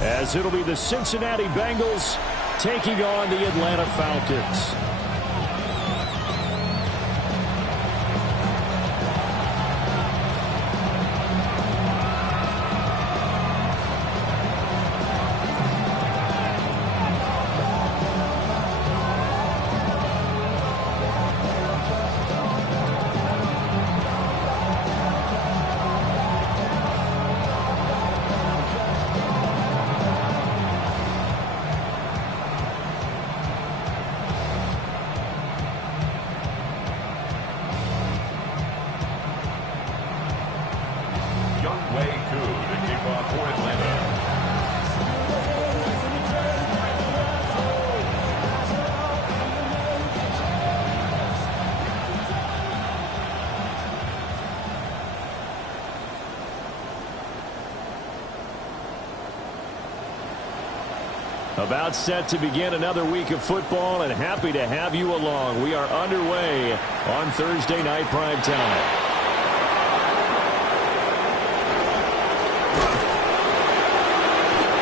as it'll be the Cincinnati Bengals taking on the Atlanta Falcons. About set to begin another week of football, and happy to have you along. We are underway on Thursday night prime time.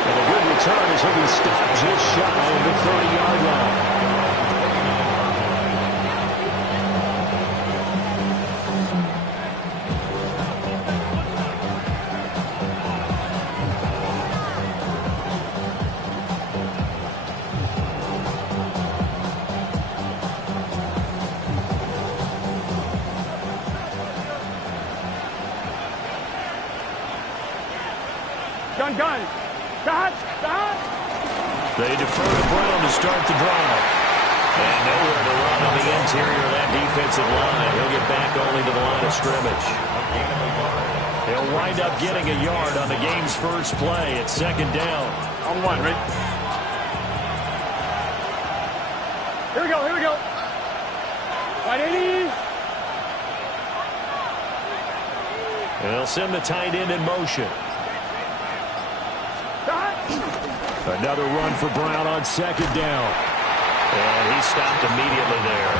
And a good return as he'll be stopped just shy of the 30-yard line. They defer to Brown to start the drive. And nowhere to run on the interior of that defensive line. He'll get back only to the line of scrimmage. He'll wind up getting a yard on the game's first play. It's second down. On one, right? Here we go, here we go. Right, 80. And they'll send the tight end in motion. Another run for Brown on second down. And he stopped immediately there.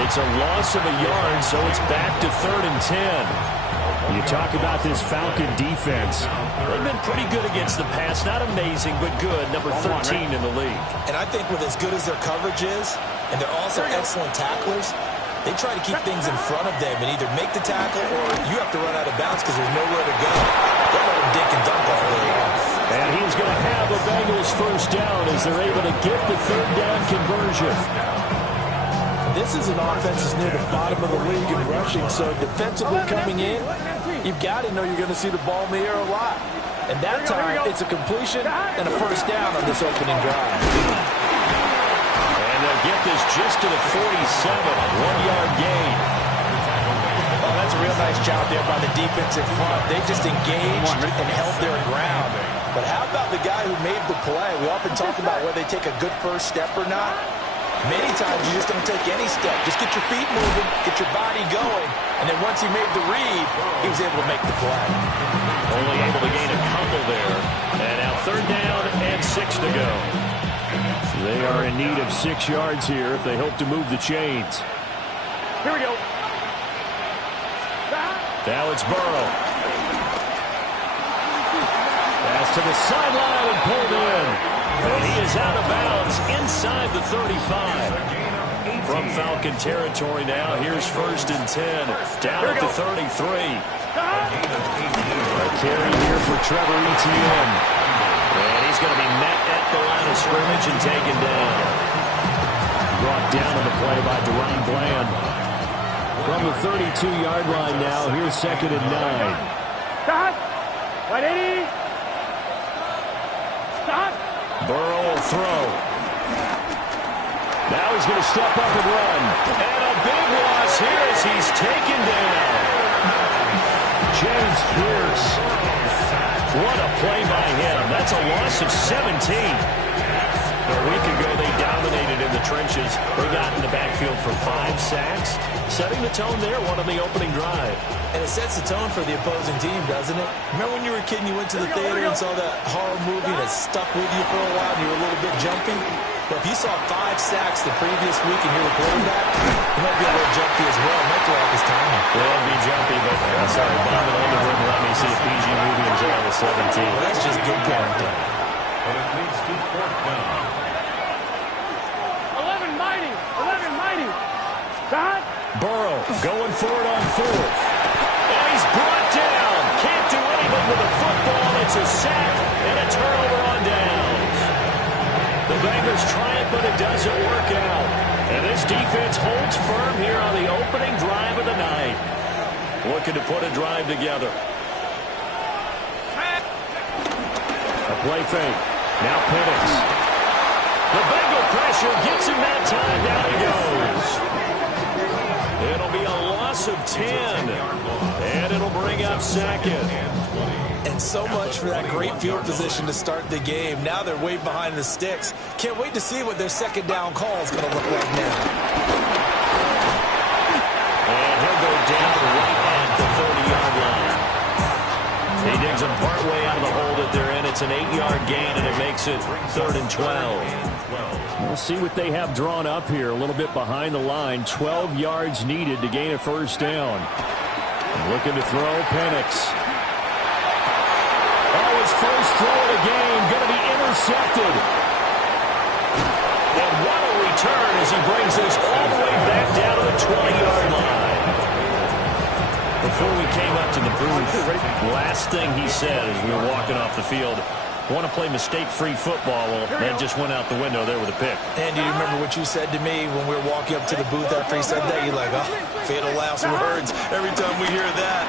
It's a loss of a yard, so it's back to 3rd and 10. You talk about this Falcon defense. They've been pretty good against the pass. Not amazing, but good. Number 13 in the league. And I think with as good as their coverage is, and they're also excellent tacklers, they try to keep things in front of them and either make the tackle or you have to run out of bounds because there's nowhere to go. Don't let them dink and dunk all day long. And he's going to have a Bengals first down as they're able to get the 3rd down conversion. This is an offense that's near the bottom of the league in rushing, so defensively coming in, you've got to know you're going to see the ball in the air a lot. And that time, it's a completion and a first down on this opening drive. And they'll get this just to the 47, 1-yard gain. Oh, that's a real nice job there by the defense in front. They just engaged and held their ground. But how about the guy who made the play? We often talk about whether they take a good first step or not. Many times you just don't take any step. Just get your feet moving, get your body going, and then once he made the read, he was able to make the play. Only able to gain a couple there. And now 3rd down and 6 to go. They are in need of 6 yards here if they hope to move the chains. Here we go. Now it's Burrow. Pass to the sideline and pulled in. And he is out of bounds inside the 35. From Falcon territory now, here's 1st and 10. Down at the 33. A carry here for Trevor Etienne. And he's going to be met at the line of scrimmage and taken down. Brought down on the play by Deron Bland. From the 32-yard line now, here's 2nd and 9. Stop. 180. Stop. Burrow will throw. Now he's going to step up and run. And a big loss here as he's taken down. James Pierce. What a play by him. That's a loss of 17. A week ago, they dominated in the trenches. They got in the backfield for 5 sacks, setting the tone there, one on the opening drive. And it sets the tone for the opposing team, doesn't it? Remember when you were a kid and you went to the theater and saw that horror movie that stuck with you for a while and you were a little bit jumpy? Well, if you saw 5 sacks the previous week and you're a quarterback, you might be a little jumpy as well. It might throw off his timing. It'll be jumpy, but sorry, Bob, it only wouldn't let me see a PG movie until I was 17. Well, that's just good parenting. Burrow going for it on fourth. And he's brought down. Can't do anything with the football. It's a sack and a turnover on downs. The Bengals try it, but it doesn't work out. And this defense holds firm here on the opening drive of the night. Looking to put a drive together. A play fake. Now Penix. The Bengal pressure gets him that time. Down he goes. It'll be a loss of 10. And it'll bring up second. And so much for that great field position to start the game. Now they're way behind the sticks. Can't wait to see what their second down call is going to look like now. And he'll go down right at the 30-yard line. He digs him partway out of the hole that they're in. It's an 8-yard gain, and it makes it 3rd and 12. We'll see what they have drawn up here. A little bit behind the line. 12 yards needed to gain a first down. Looking to throw Penix. Oh, his first throw of the game. Going to be intercepted. And what a return as he brings this all the way back down to the 20-yard line. Before we came up to the booth, last thing he said as we were walking off the field, want to play mistake-free football. Well, that just went out the window there with a pick. And do you remember what you said to me when we were walking up to the booth after he said that? You're like, oh, fatal last words. Every time we hear that,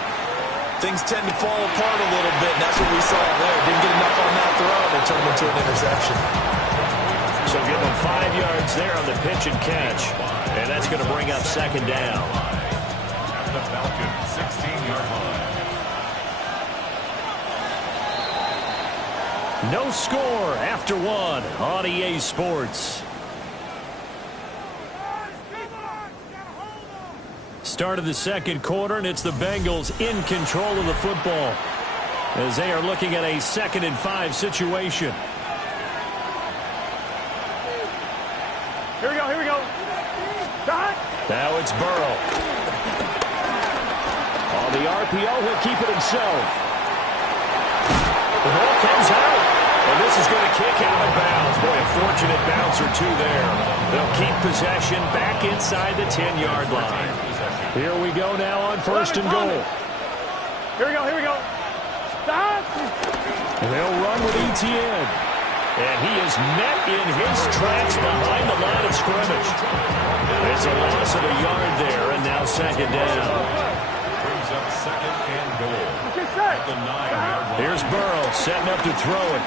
things tend to fall apart a little bit, and that's what we saw there. Didn't get enough on that throw, and it turned into an interception. So give him 5 yards there on the pitch and catch, and that's going to bring up second down. The Falcons, 16-yard line. No score after one on EA Sports. Start of the second quarter, and it's the Bengals in control of the football as they are looking at a 2nd and 5 situation. Here we go, here we go. Dot. Now it's Burrow. On the RPO, he'll keep it himself. The ball comes out, and this is going to kick out of bounds. Boy, a fortunate bounce or two there. They'll keep possession back inside the 10-yard line. Here we go now on 1st and goal. Here we go, here we go. Stop. They'll run with ETN. And he is met in his tracks behind the line of scrimmage. It's a loss of a yard there, and now second down. Brings up 2nd and goal. At the 9-yard line. Here's Burrow setting up to throw it.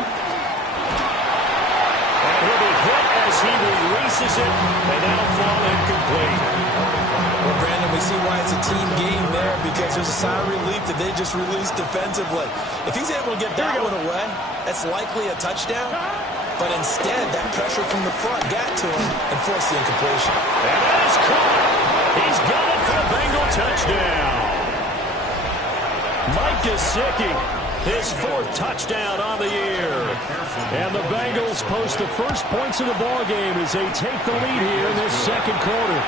And he'll be hit as he releases it, and that'll fall incomplete. Well, Brandon, we see why it's a team game there, because there's a sigh of relief that they just released defensively. If he's able to get that one away, that's likely a touchdown. But instead, that pressure from the front got to him and forced the incompletion. And that is caught. He's got it for a Bengal touchdown. Mike Gesicki, his 4th touchdown on the year. And the Bengals post the first points of the ball game as they take the lead here in this second quarter.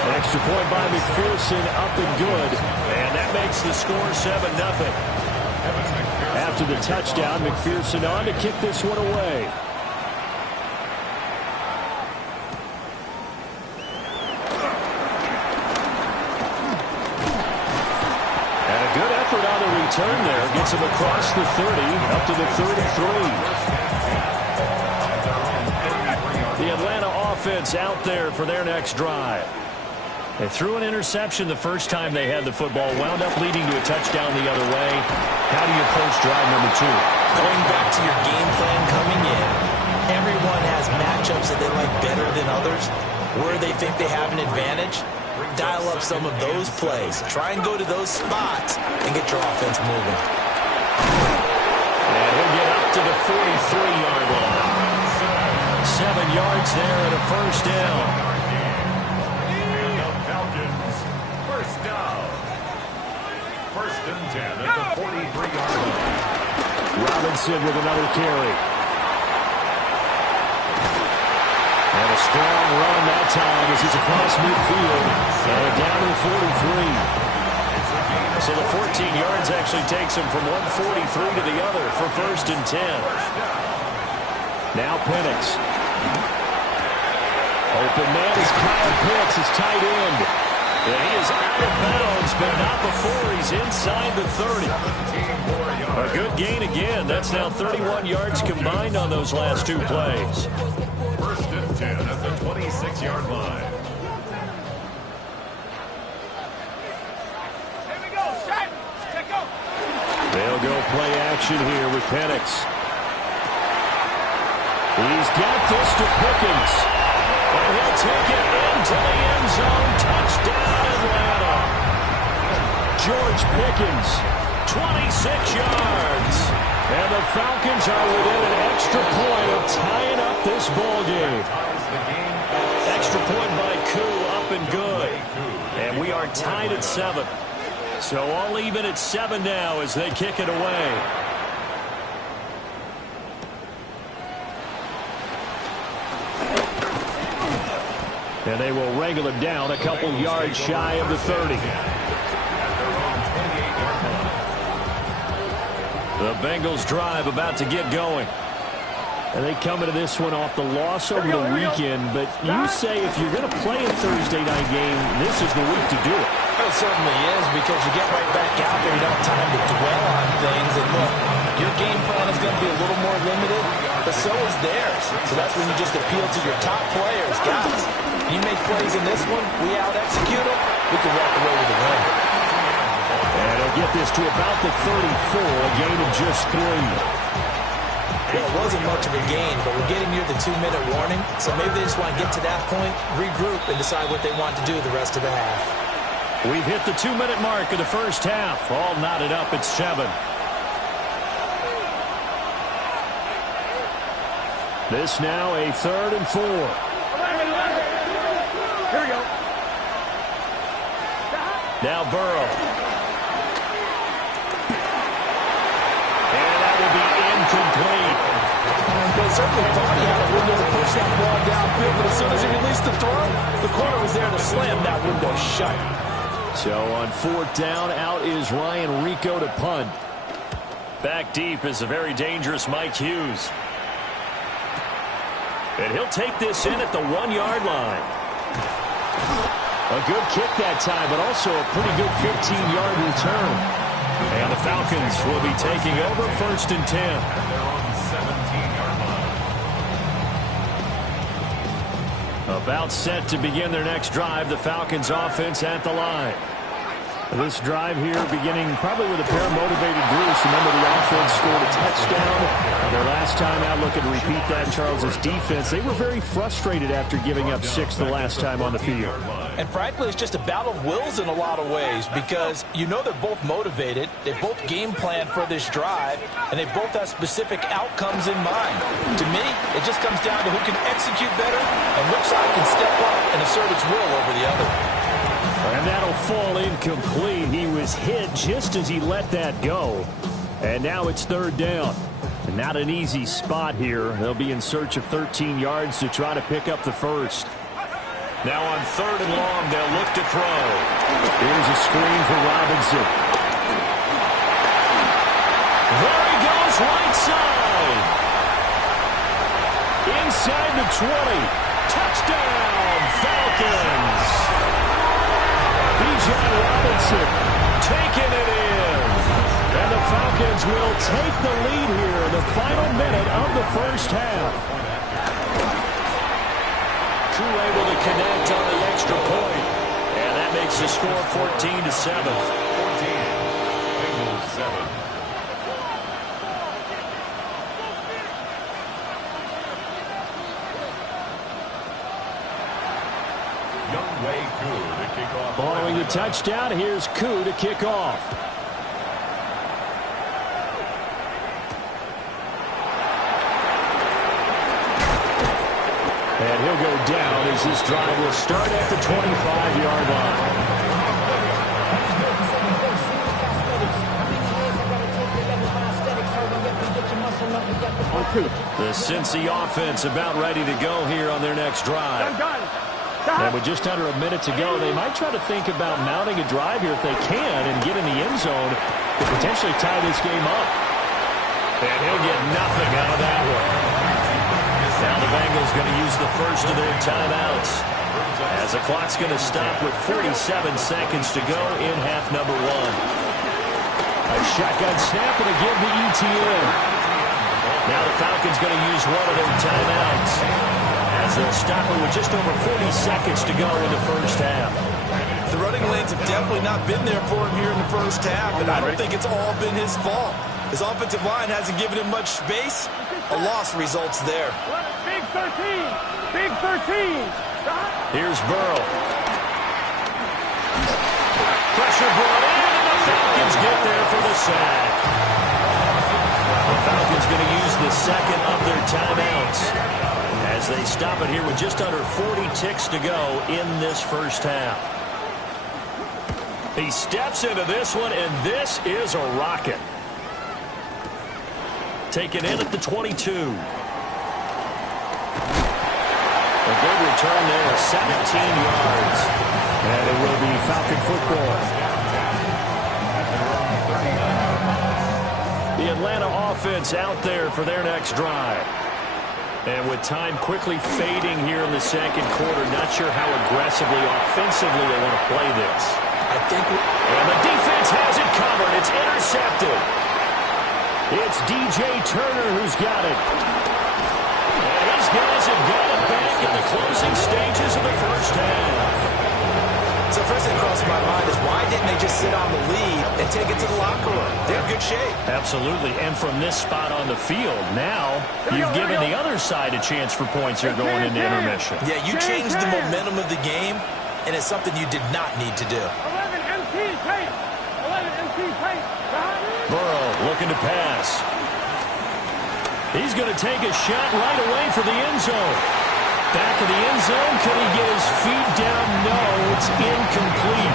An extra point by McPherson, up and good. And that makes the score 7-0. After the touchdown, McPherson on to kick this one away. And a good effort on the return there. Gets him across the 30, up to the 33. The Atlanta offense out there for their next drive. They threw an interception the first time they had the football, wound up leading to a touchdown the other way. How do you approach drive number 2? Going back to your game plan coming in, everyone has matchups that they like better than others. Where they think they have an advantage, dial up some of those plays. Try and go to those spots and get your offense moving. And he'll get up to the 43-yard line. 7 yards there and a first down. First down. 1st and 10 at the 43-yard line. Robinson with another carry. And a strong run that time as he's across midfield. And down to the 43. So the 14 yards actually takes him from one 43 to the other for 1st and 10. Now Penix. Open man is Kyle Pitts, his tight end. And he is out of bounds, but not before he's inside the 30. A good gain again. That's now 31 yards combined on those last two plays. First and 10 at the 26-yard line. Here we go, set, check go. They'll go play action here with Penix. He's got this to Pickens. And he'll take it into the end zone. Touchdown, Atlanta. George Pickens, 26 yards. And the Falcons are within an extra point of tying up this ball game. Extra point by Koo, up and good. And we are tied at 7. So all even at 7 now as they kick it away. And they will wrangle it down a couple yards shy of the 30. The Bengals drive about to get going. And they come into this one off the loss over the weekend. But you say if you're going to play a Thursday night game, this is the week to do it. It certainly is, because you get right back out there. You don't have time to dwell on things. And look, your game plan is going to be a little more limited, but so is theirs. So that's when you just appeal to your top players. Guys, you make plays in this one, we out-execute them, we can walk away with a win. And he'll get this to about the 34, a gain of just 3. Well, it wasn't much of a gain, but we're getting near the 2-minute warning, so maybe they just want to get to that point, regroup, and decide what they want to do the rest of the half. We've hit the 2-minute mark of the first half. All knotted up at 7. This now a 3rd and 4. Here we go. Now Burrow. And that will be incomplete. Well, certainly thought he had a window to push that ball downfield, but as soon as he released the throw, the corner was there to slam that window shut. So on 4th down, out is Ryan Rico to punt. Back deep is a very dangerous Mike Hughes. And he'll take this in at the 1-yard line. A good kick that time, but also a pretty good 15-yard return. And the Falcons will be taking over 1st and 10. They're on the 17-yard line. About set to begin their next drive, the Falcons offense at the line. This drive here beginning probably with a pair of motivated Bruce. Remember, the offense scored a touchdown their last time out. Looking to repeat that. Charles's defense, they were very frustrated after giving up 6 the last time on the field. And frankly, it's just a battle of wills in a lot of ways, because you know they're both motivated, they both game plan for this drive, and they both have specific outcomes in mind. To me, it just comes down to who can execute better and which side can step up and assert its will over the other. And that'll fall incomplete. He was hit just as he let that go. And now it's 3rd down. And not an easy spot here. They'll be in search of 13 yards to try to pick up the first. Now on 3rd and long, they'll look to throw. Here's a screen for Robinson. There he goes, right side. Inside the 20. Touchdown, Falcons. Bijan Robinson taking it in. And the Falcons will take the lead here in the final minute of the first half. Crew able to connect on the extra point. And that makes the score 14-7. 14. Bengals 7. Following the touchdown, here's Koo to kick off. And he'll go down as this drive will start at the 25-yard line. The Cincy offense about ready to go here on their next drive. And with just under a minute to go, they might try to think about mounting a drive here if they can and get in the end zone to potentially tie this game up. And he'll get nothing out of that one. Now the Bengals going to use the first of their timeouts, as the clock's going to stop with 47 seconds to go in half number one. A shotgun snap and again the ETN. Now the Falcons going to use one of their timeouts, as they'll stop it with just over 40 seconds to go in the first half. The running lanes have definitely not been there for him here in the first half, and I don't think it's all been his fault. His offensive line hasn't given him much space. A loss results there. Big 13. Big 13. Here's Burrow. Pressure brought in, and the Falcons get there for the sack. The Falcons going to use the second of their timeouts, as they stop it here with just under 40 ticks to go in this first half. He steps into this one, and this is a rocket. Taken in at the 22. A good return there, 17 yards. And it will be Falcon football. The Atlanta offense out there for their next drive. And with time quickly fading here in the second quarter, not sure how aggressively, offensively they want to play this. And the defense has it covered. It's intercepted. It's DJ Turner who's got it. And these guys have got it back in the closing stages of the first half. So first thing crossed my mind is, why didn't they just sit on the lead and take it to the locker room? They're in good shape. Absolutely. And from this spot on the field, now you've given the other side a chance for points here going into intermission. Yeah, you changed the momentum of the game, and it's something you did not need to do. 11 MT pace. 11 MT pace. Burrow looking to pass. He's going to take a shot right away for the end zone. Back of the end zone. Can he get his feet down? No, it's incomplete.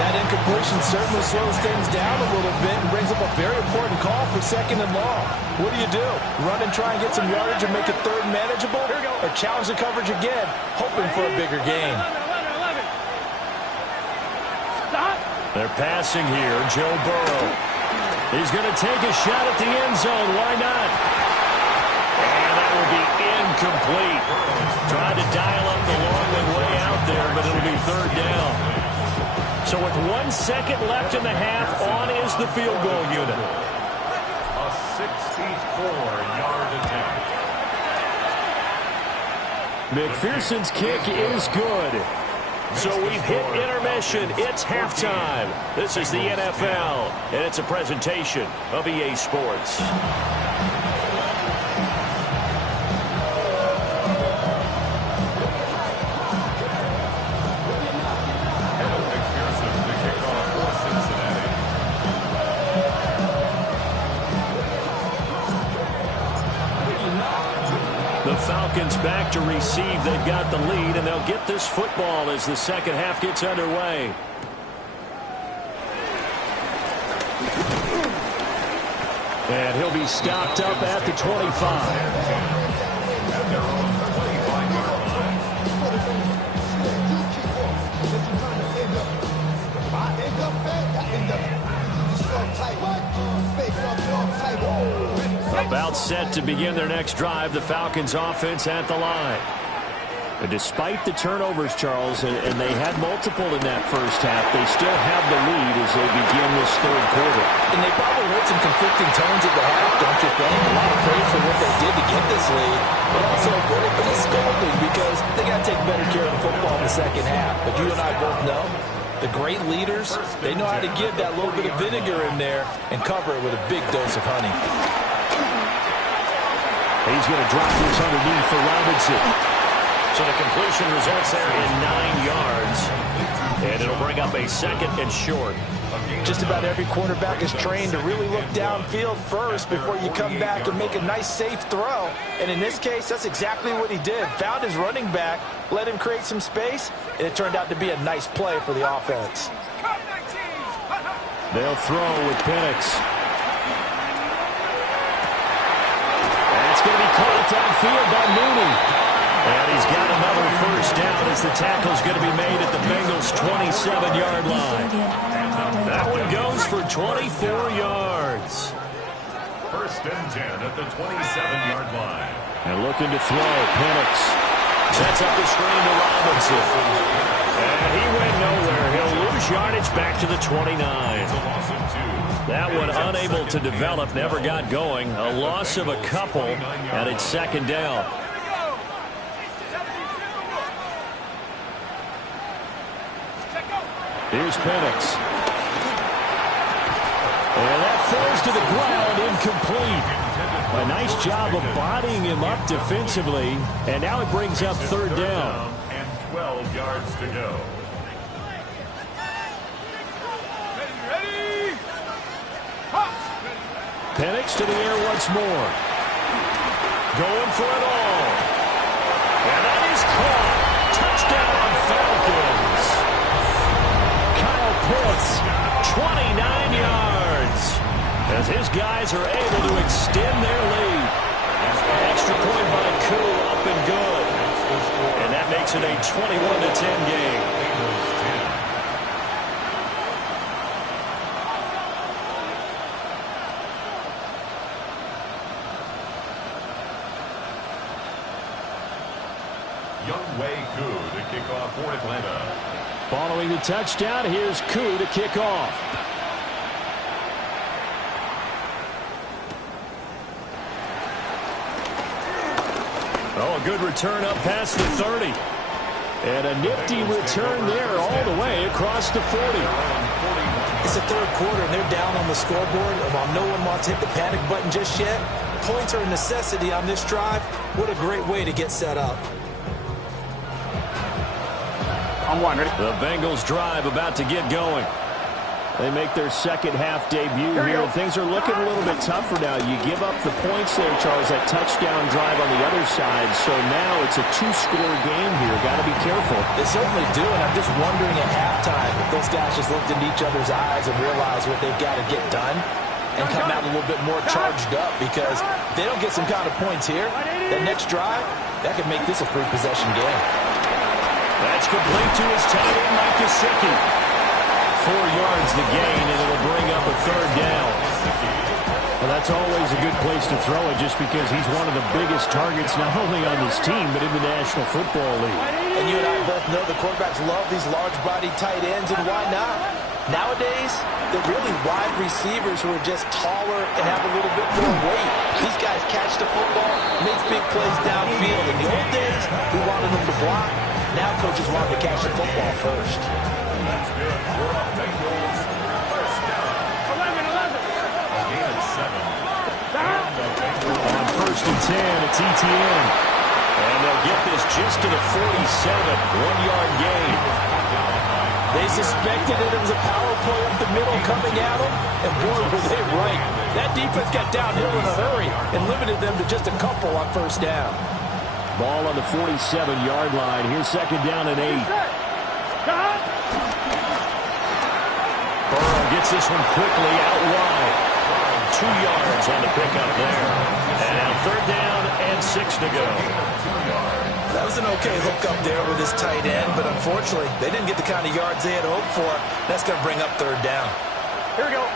That incompletion certainly slows things down a little bit and brings up a very important call for second and long. What do? Run and try and get some yardage and make it third manageable? Or challenge the coverage again, hoping for a bigger gain? 11. Stop. They're passing here. Joe Burrow. He's going to take a shot at the end zone. Why not? And that will be incomplete. Tried to dial up the long one way out there, but it'll be third down. So with 1 second left in the half, on is the field goal unit. A 64-yard attempt. McPherson's kick is good. So we've hit intermission. It's halftime. This is the NFL, and it's a presentation of EA Sports. The Falcons back to receive. They've got the lead, and they'll get this football as the second half gets underway. And he'll be stopped up at the 25. About set to begin their next drive, the Falcons offense at the line. And despite the turnovers, Charles, and they had multiple in that first half, they still have the lead as they begin this third quarter. And they probably heard some conflicting tones at the half, don't you think? A lot of praise for what they did to get this lead, but also a little bit of scolding because they got to take better care of the football in the second half. But you and I both know the great leaders, they know how to give that little bit of vinegar in there and cover it with a big dose of honey. He's going to drop this underneath for Robinson. So the completion results there in 9 yards. And it'll bring up a second and short. Just about every quarterback is trained to really look downfield first before you come back and make a nice, safe throw. And in this case, that's exactly what he did. Found his running back, let him create some space, and it turned out to be a nice play for the offense. They'll throw with Penix. It's going to be caught downfield by Mooney. And he's got another first down as the tackle's going to be made at the Bengals' 27-yard line. That one goes for 24 yards. First and 10 at the 27-yard line. And looking to throw. Penix sets up the screen to Robinson. And he went nowhere. He'll lose yardage back to the 29. That one unable to develop, never got going. A loss of a couple, and it's second down. Here's Penix. And that falls to the ground, incomplete. A nice job of bodying him up defensively, and now it brings up third down. And 12 yards to go. Penix to the air once more. Going for it all. And that is caught. Touchdown, Falcons. Kyle Pitts, 29 yards. As his guys are able to extend their lead. Extra point by Koo, up and good. And that makes it a 21-10 game. Koo to kick off for Atlanta. Following the touchdown, here's Koo to kick off. Oh, a good return up past the 30. And a nifty return there all the way across the 40. It's the third quarter, and they're down on the scoreboard. While no one wants to hit the panic button just yet, points are a necessity on this drive. What a great way to get set up. On one, ready? The Bengals drive about to get going. They make their second half debut here. Things are looking a little bit tougher now. You give up the points there, Charles, that touchdown drive on the other side. So now it's a two-score game here. Got to be careful. They certainly do, and I'm just wondering at halftime if those guys just looked into each other's eyes and realized what they've got to get done and come out a little bit more charged up, because if they don't get some kind of points here, that next drive, that could make this a free-possession game. That's complete to his tight end, Mike Gesicki. 4 yards the gain, and it'll bring up a third down. Well, that's always a good place to throw it, just because he's one of the biggest targets not only on this team, but in the National Football League. And you and I both know the quarterbacks love these large-bodied tight ends, and why not? Nowadays, they're really wide receivers who are just taller and have a little bit more weight. These guys catch the football, make big plays downfield. In the old days, we wanted them to block. Now coaches want them to catch the football first. That's good. We're up Bengals. First down. 11. A gain of 7. On first and 10, it's ETN. And they'll get this just to the 47. 1-yard gain. They suspected it was a power play up the middle coming at them, and boy, were they right. That defense got downhill in a hurry and limited them to just a couple on first down. Ball on the 47-yard line. Here's second down and 8. Burrow gets this one quickly out wide. 2 yards on the pickup there. And now third down and 6 to go. That was an okay hook up there with his tight end, but unfortunately, they didn't get the kind of yards they had hoped for. That's going to bring up third down. Here we go.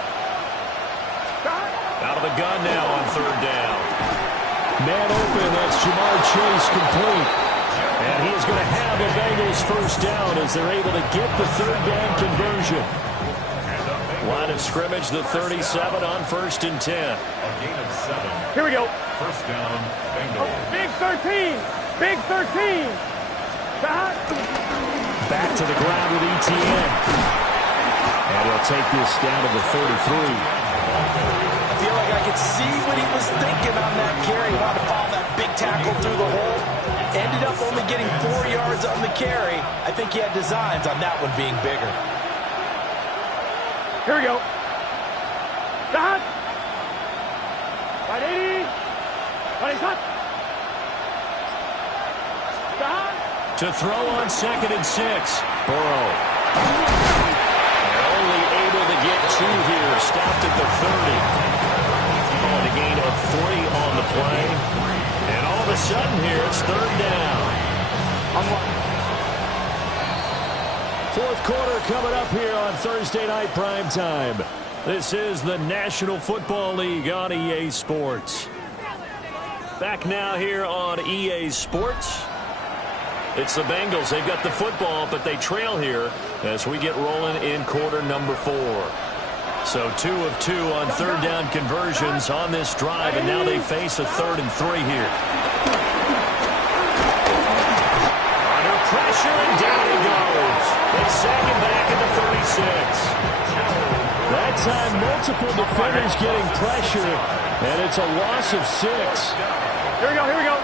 Out of the gun now on third down. Man open, that's Jamar Chase complete. And he is going to have a Bengals first down as they're able to get the third down conversion. Line of scrimmage, the 37 on first and 10. A gain of 7. Here we go. First down, Bengals. Big 13. Big 13. Back to the ground with ETN. And he'll take this down to the 33. I feel like I could see what he was thinking on that carry. He wanted to follow that big tackle through the hole. Ended up only getting 4 yards on the carry. I think he had designs on that one being bigger. Here we go. Right 80. Right shot. To throw on second and 6. Burrow. Only able to get 2 here. Stopped at the 30. On a gain of 3 on the play. And all of a sudden here, it's third down. Fourth quarter coming up here on Thursday Night Primetime. This is the National Football League on EA Sports. Back now here on EA Sports. It's the Bengals. They've got the football, but they trail here as we get rolling in quarter number 4. So 2 of 2 on third down conversions on this drive, and now they face a 3rd and 3 here. Under pressure, and down he goes. They sack him back at the 36. That time, multiple defenders getting pressure, and it's a loss of 6. Here we go, here we go.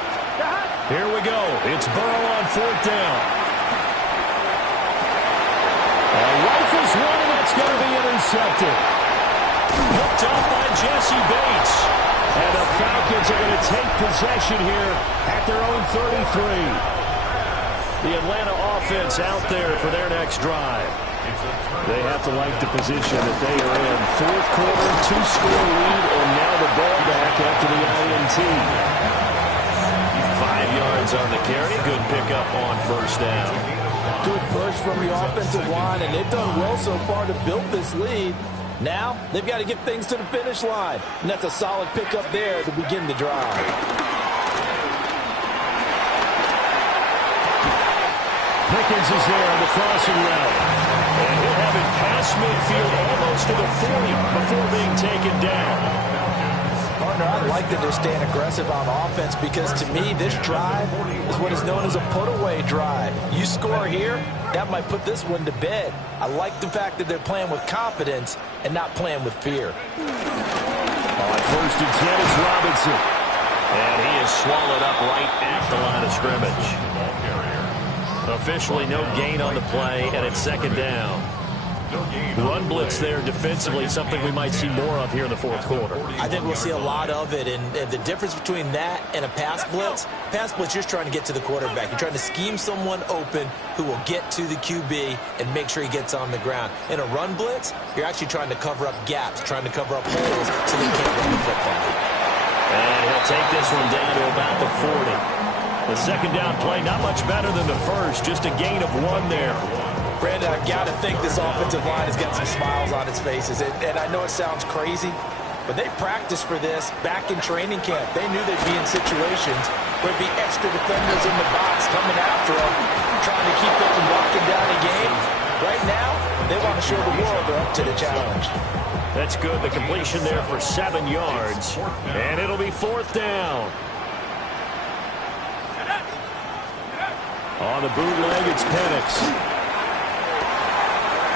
Here we go. It's Burrow on 4th down. Rifles one, and that's going to be intercepted. Hooked up by Jesse Bates. And the Falcons are going to take possession here at their own 33. The Atlanta offense out there for their next drive. They have to like the position that they are in. 4th quarter, 2-score lead, and now the ball back after the INT. 5 yards on the carry. Good pickup on 1st down. Good push from the offensive line, and they've done well so far to build this lead. Now, they've got to get things to the finish line, and that's a solid pickup there to begin the drive. Pickens is there on the crossing route. And he'll have it past midfield almost to the 40 before being taken down. Partner, I like that they're staying aggressive on offense because, to me, this drive is what is known as a put-away drive. You score here, that might put this one to bed. I like the fact that they're playing with confidence and not playing with fear. On 1st and 10, it's Robinson. And he is swallowed up right at the line of scrimmage. Officially no gain on the play, and it's 2nd down. Run blitz there defensively, something we might see more of here in the 4th quarter. I think we'll see a lot of it, and the difference between that and a pass blitz, you're just trying to get to the quarterback. You're trying to scheme someone open who will get to the QB and make sure he gets on the ground. In a run blitz, you're actually trying to cover up gaps, trying to cover up holes so they can't run the football. And he'll take this one down to about the 40. The 2nd down play, not much better than the first, just a gain of 1 there. Brandon, I've got to think this offensive line has got some smiles on its faces. And I know it sounds crazy, but they practiced for this back in training camp. They knew they'd be in situations where there'd be extra defenders in the box coming after them, trying to keep them from locking down a game. Right now, they want to show the world they're up to the challenge. That's good. The completion there for 7 yards. And it'll be 4th down. On the bootleg, it's Penix.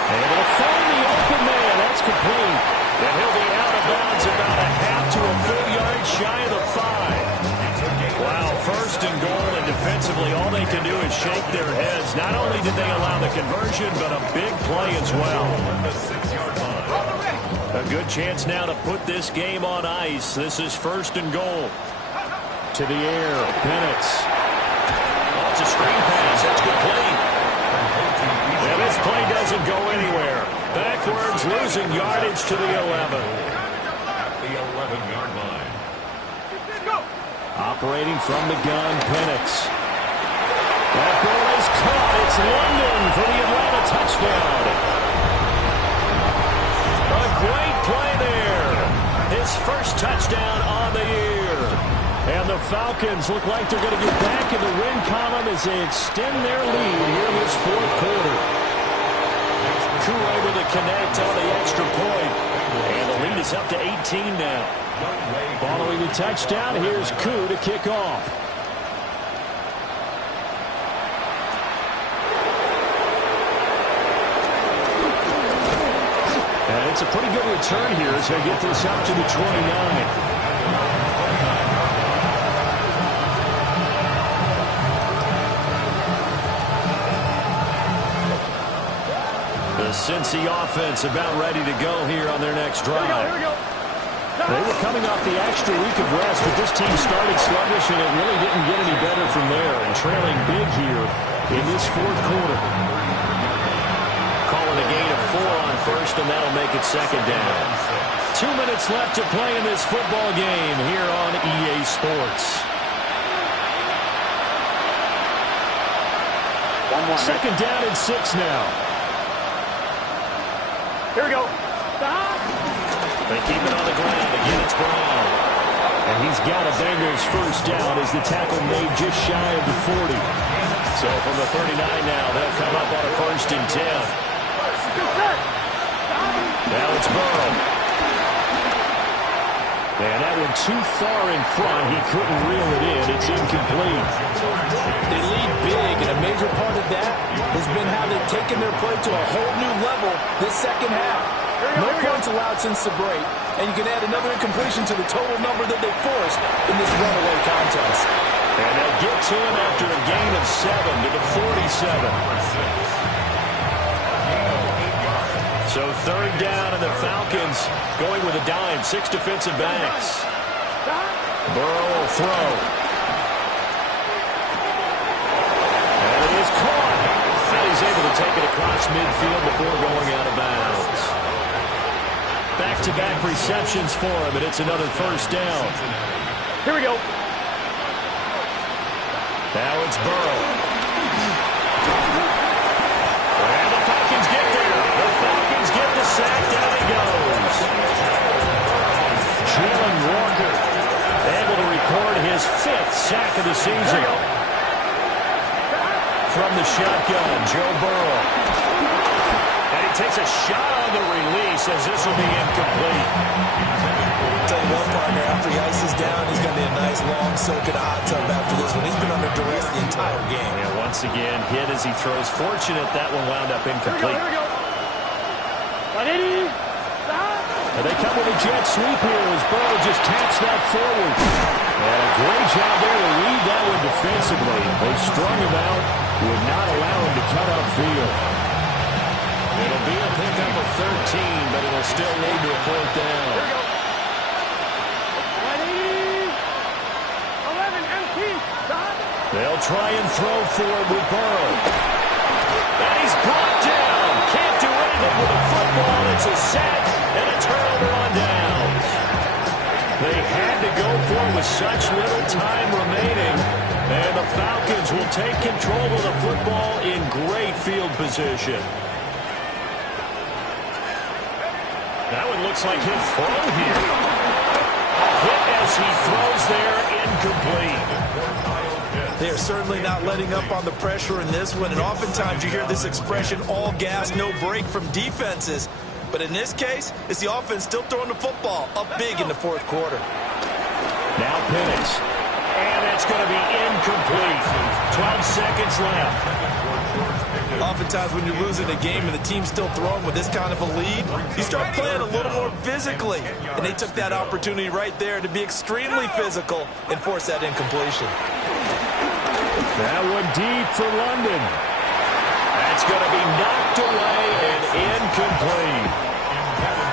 And they'll find the open man. That's complete. And he'll be out of bounds about a half to a full yard shy of the 5. Wow, 1st and goal, and defensively all they can do is shake their heads. Not only did they allow the conversion, but a big play as well. A good chance now to put this game on ice. This is 1st and goal. To the air, Penix. It's a screen pass. That's complete. And this play doesn't go anywhere. Backwards, losing yardage to the 11. The 11-yard line. Operating from the gun, Penix. That ball is caught. It's London for the Atlanta touchdown. A great play there. His first touchdown on the year. And the Falcons look like they're going to get back in the win column as they extend their lead here in this 4th quarter. Koo able to connect on the extra point. And the lead is up to 18 now. Following the touchdown, here's Koo to kick off. And it's a pretty good return here as they get this up to the 29. The Cincy offense about ready to go here on their next drive. Here we go. They were coming off the extra week of rest, but this team started sluggish, and it really didn't get any better from there, and trailing big here in this 4th quarter. Calling a gain of 4 on 1st, and that'll make it 2nd down. 2 minutes left to play in this football game here on EA Sports. 2nd down and 6 now. Here we go. Stop. They keep it on the ground. Again, it's Brown. And he's got a Bengals first down as the tackle made just shy of the 40. So from the 39 now, they'll come up on a 1st and 10. Now it's Burrow. And that one too far in front. He couldn't reel it in. It's incomplete. They lead big, and a major part of that has been how they've taken their play to a whole new level this second half. No points allowed since the break, and you can add another incompletion to the total number that they forced in this runaway contest. And they'll get to him after a gain of 7 to the 47. So 3rd down, and the Falcons going with a dime. 6 defensive backs. Burrow will throw. And it is caught. And he's able to take it across midfield before going out of bounds. Back-to-back receptions for him, and it's another 1st down. Here we go. Now it's Burrow. And the Falcons get there. The Falcons get the sack. Down he goes. Jalen Walker able to record his 5th sack of the season. From the shotgun, Joe Burrow. And he takes a shot on the release as this will be incomplete. I'll tell you one, partner, after he ices down, he's going to need a nice long soak in a hot tub after this one. He's been under duress the entire game. And once again, hit as he throws. Fortunate that one wound up incomplete. Here we go. 180. And they come with a jet sweep here as Burrow just taps that forward. And a great job there to read that one defensively. They strung him out, would not allow him to cut upfield. It'll be a pickup of 13, but it'll still lead to a 4th down. Here we go. 180. 11 empty. They'll try and throw for it with Burrow. And he's brought down. Can't do anything with a football. It's a sack and a turnover on downs. They had to go for it with such little time remaining. And the Falcons will take control of the football in great field position. That one looks like he'll throw here. Hit as he throws there, incomplete. They are certainly not letting up on the pressure in this one, and oftentimes you hear this expression, all gas, no break from defenses. But in this case, it's the offense still throwing the football up big in the 4th quarter. Now Penix. And it's going to be incomplete. 12 seconds left. Oftentimes when you're losing a game and the team's still throwing with this kind of a lead, you start playing a little more physically. And they took that opportunity right there to be extremely physical and force that incompletion. That one deep for London. That's going to be knocked away and incomplete.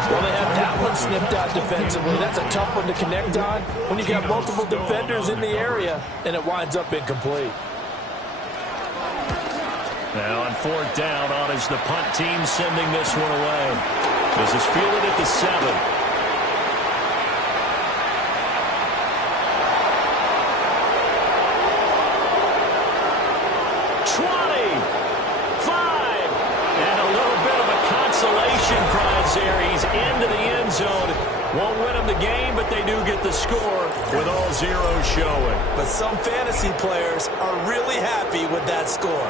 Well, they have that one snipped out defensively. That's a tough one to connect on when you've got multiple defenders in the area, and it winds up incomplete. Now on 4th down, on is the punt team sending this one away. This is fielded at the 7. There. He's into the end zone. Won't win them the game, but they do get the score with all zeros showing. But some fantasy players are really happy with that score.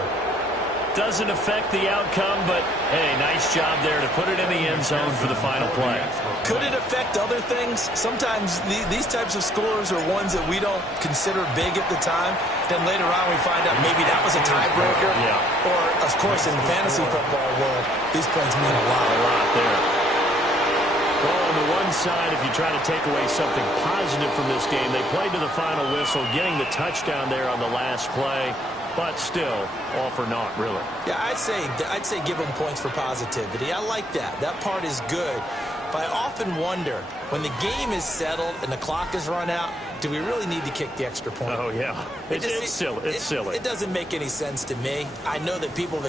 Doesn't affect the outcome, but hey, nice job there to put it in the end zone for the final play. Could it affect other things? Sometimes these types of scores are ones that we don't consider big at the time. Then later on we find out maybe that was a tiebreaker. Yeah. Or, of course, in the fantasy football world, these points mean a lot there. Well, on the one side, if you try to take away something positive from this game, they played to the final whistle, getting the touchdown there on the last play. But still, all for naught, really. Yeah, I'd say give them points for positivity. I like that. That part is good. But I often wonder, when the game is settled and the clock is run out, do we really need to kick the extra point? Oh, yeah. It's silly. It's silly. It doesn't make any sense to me. I know that people have